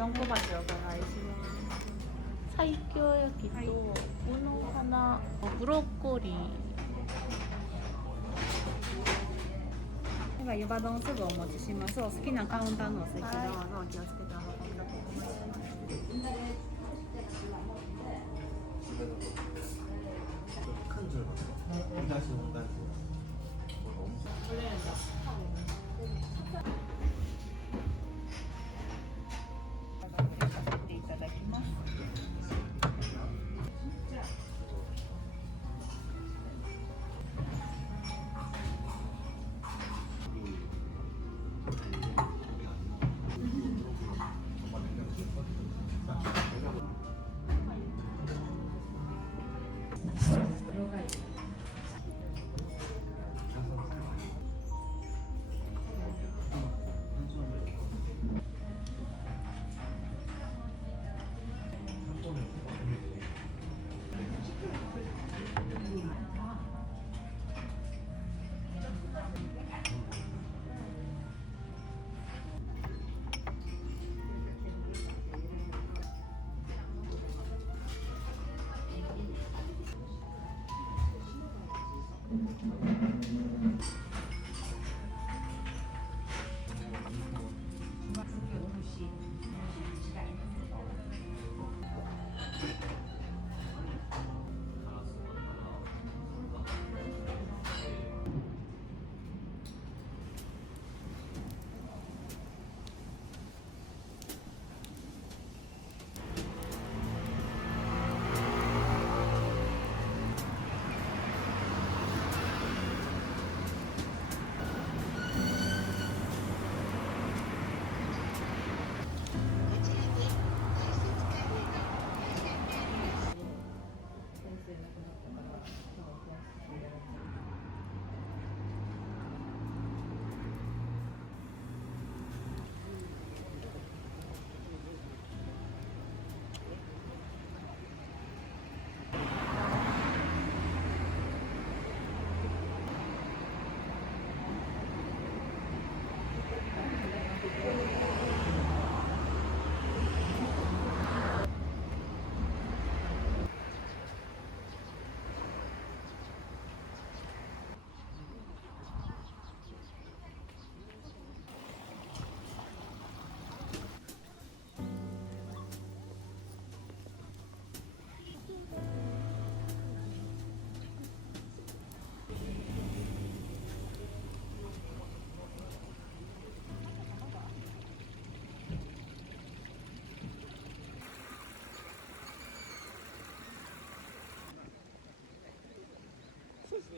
四個鉢お伺いします。西京焼きと、はい、この花ブロッコリー。では湯葉丼すぐお持ちします。お好きなカウンターのお席どうぞお気をつけて。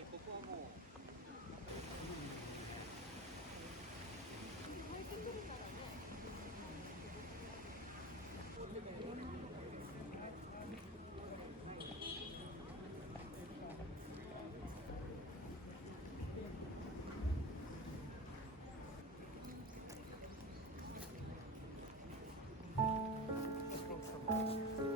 네네ちょっと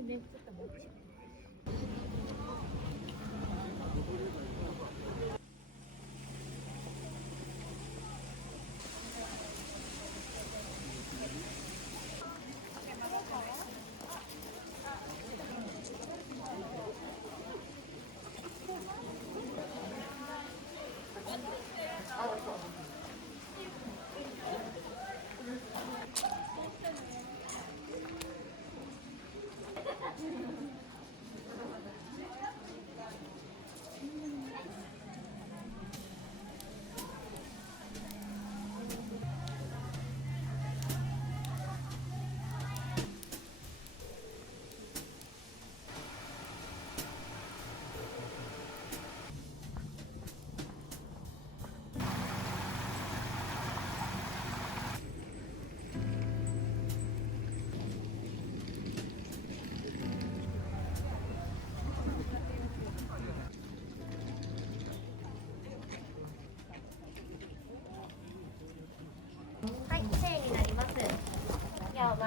待って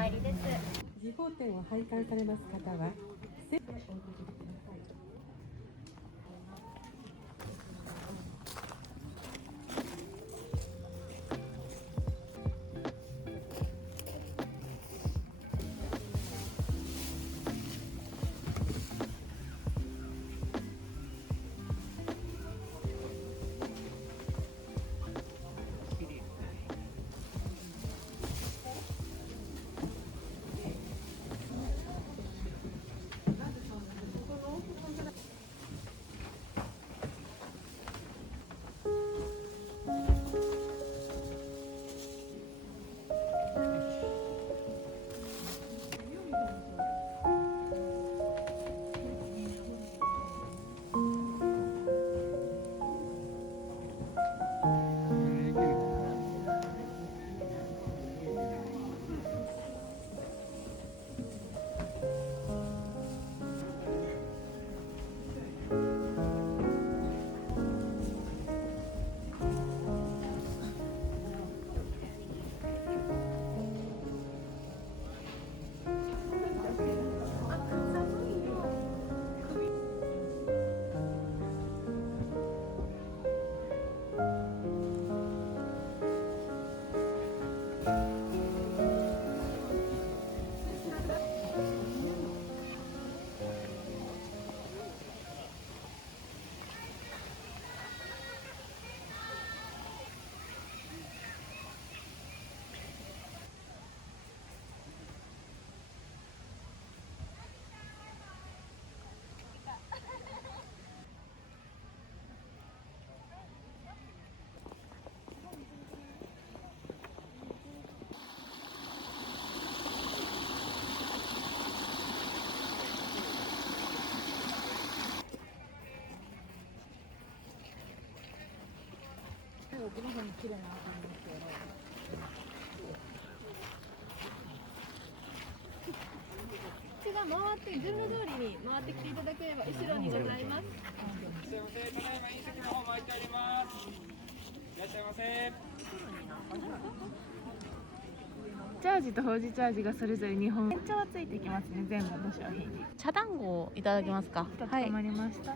参りです。時報店を拝観されます方はこちら回って順路通りに回ってきていただければ後ろにございます。すいません、ただいま飲食の方巻いてあります。いらっしゃいませ。チャージとほうじチャージがそれぞれ2本。延長はついてきますね、全部の商品に。茶団子をいただけますか？かしこまりました。あ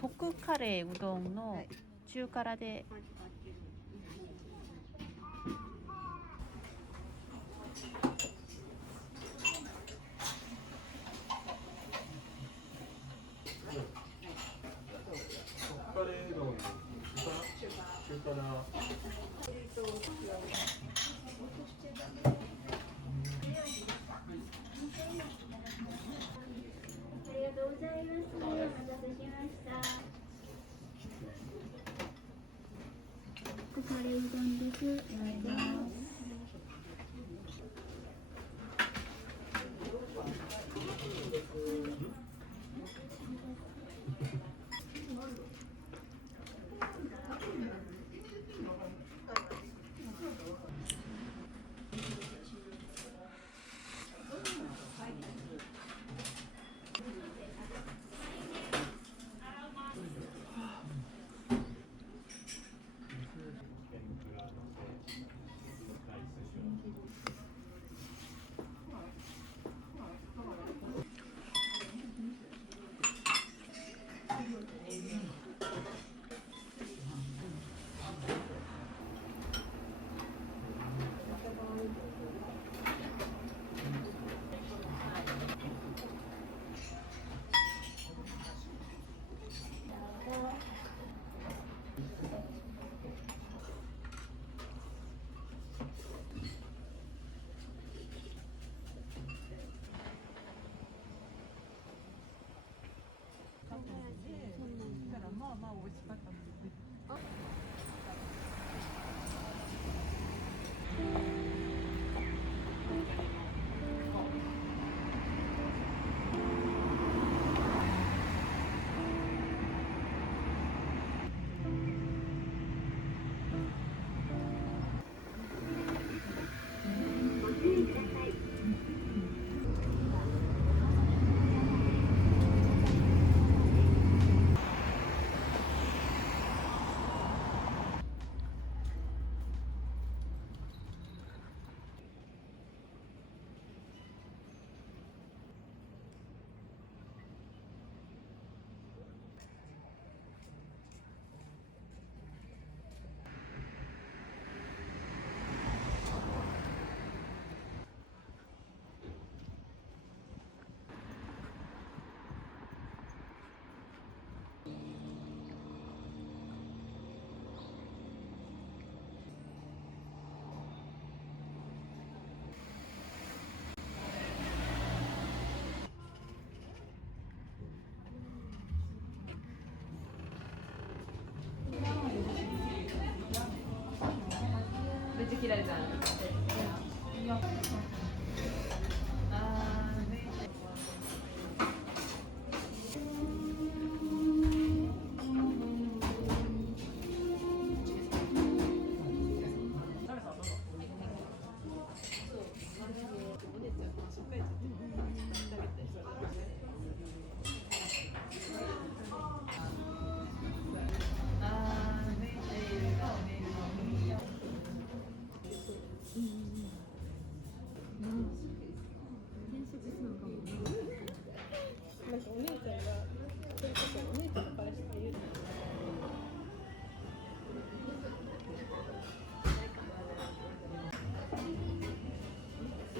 特カレーうどんの中辛でありがとうございます。お待たせしました。カレ切られちゃ。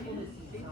보는 수 있지?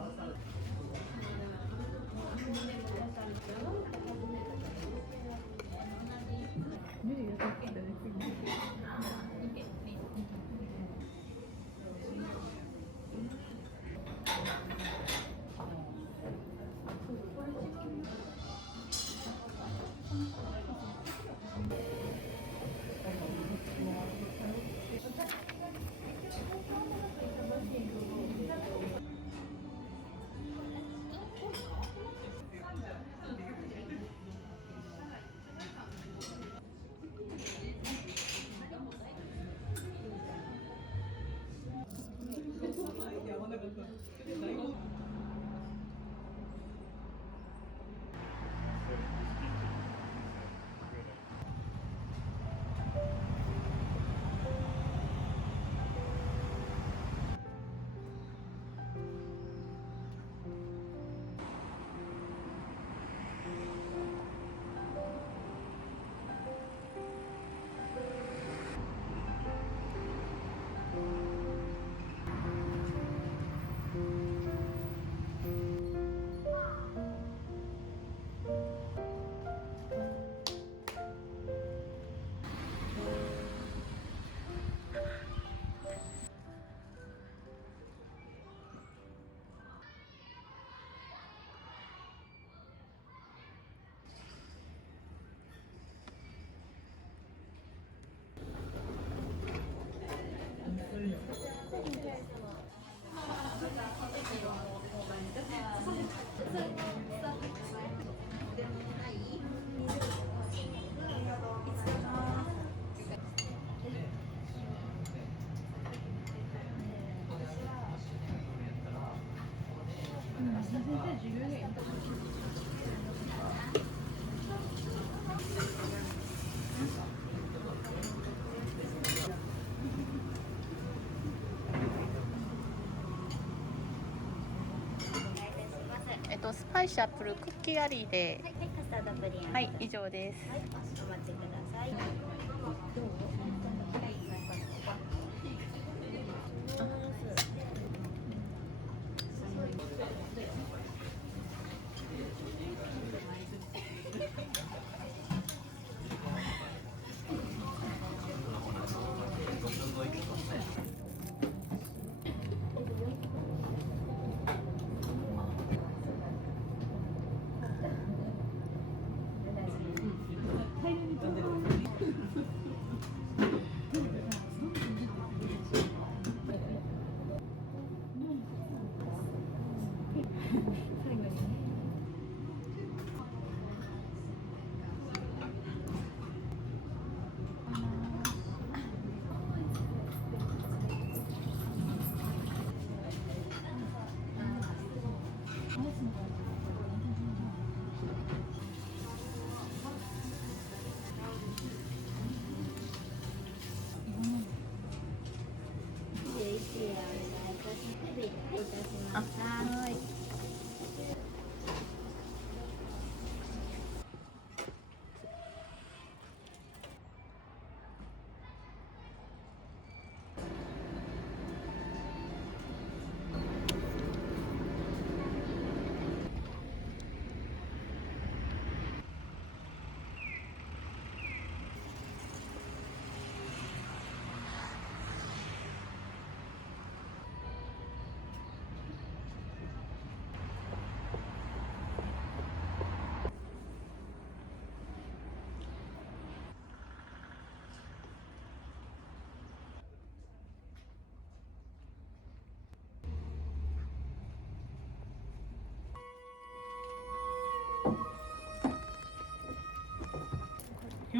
ありがとうスパイシーアップルクッキーありで。はい。はい以上です。はい、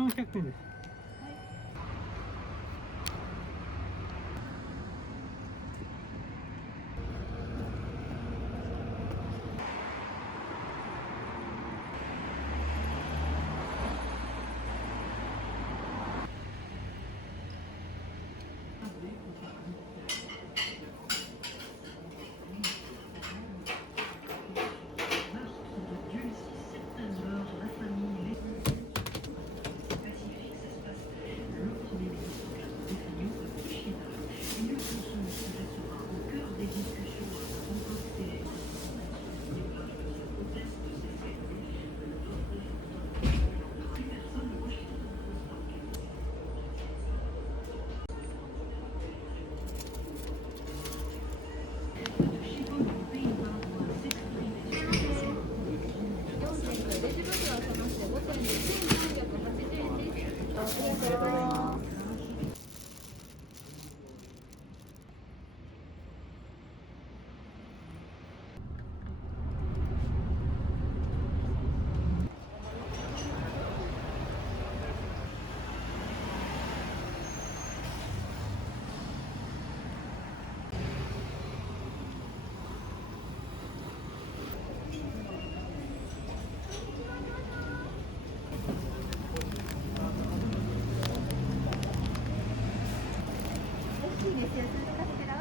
400円です。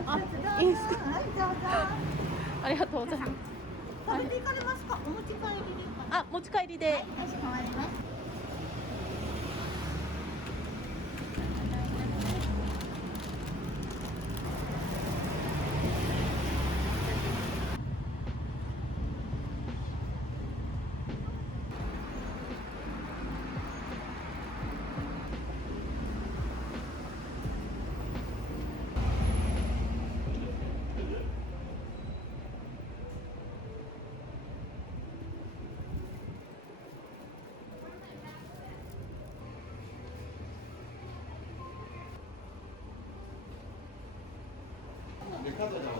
あ、いいですか。ありがとうございます。食べていかれますかお持ち帰りであ、持ち帰りで。はい Gracias.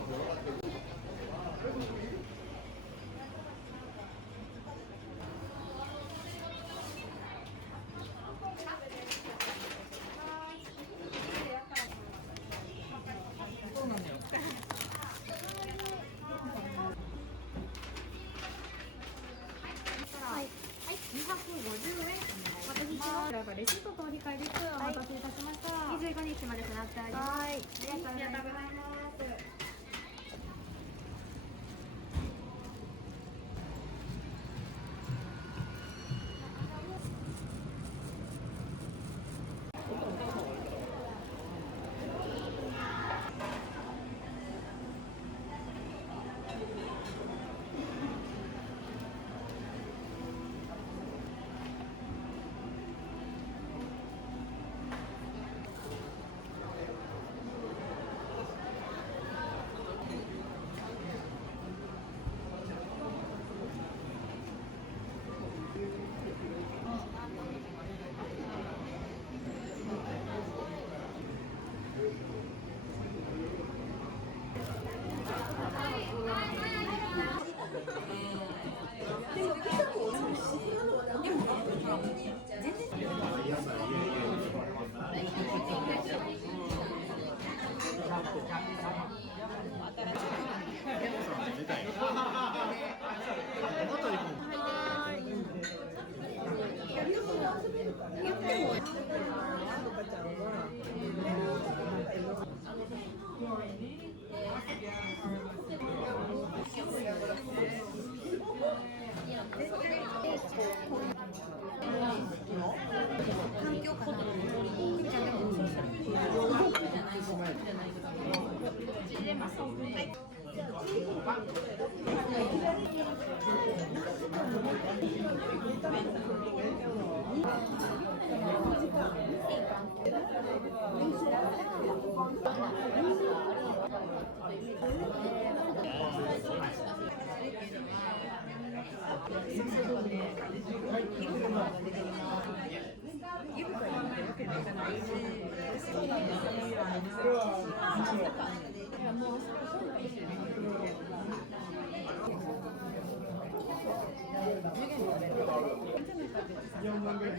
4万ぐらい。